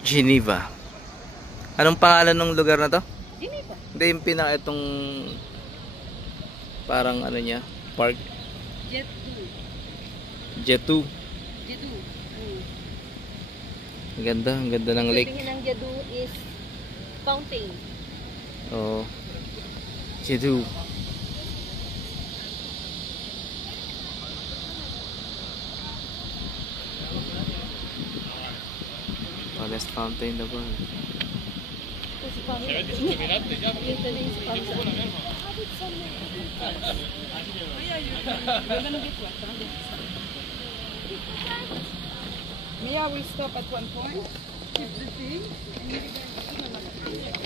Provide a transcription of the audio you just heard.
Geneva. Anong pangalan ng lugar na to? Geneva. Hindi, yung pinaka itong parang ano niya, park. Jet 2. Jet 2. Jet 2. Ang ganda ng lake. Sabihin ng Jet 2 is fountain. Oh. Jet 2. Tallest fountain in the world. Mia will stop at one point, keep the thing, and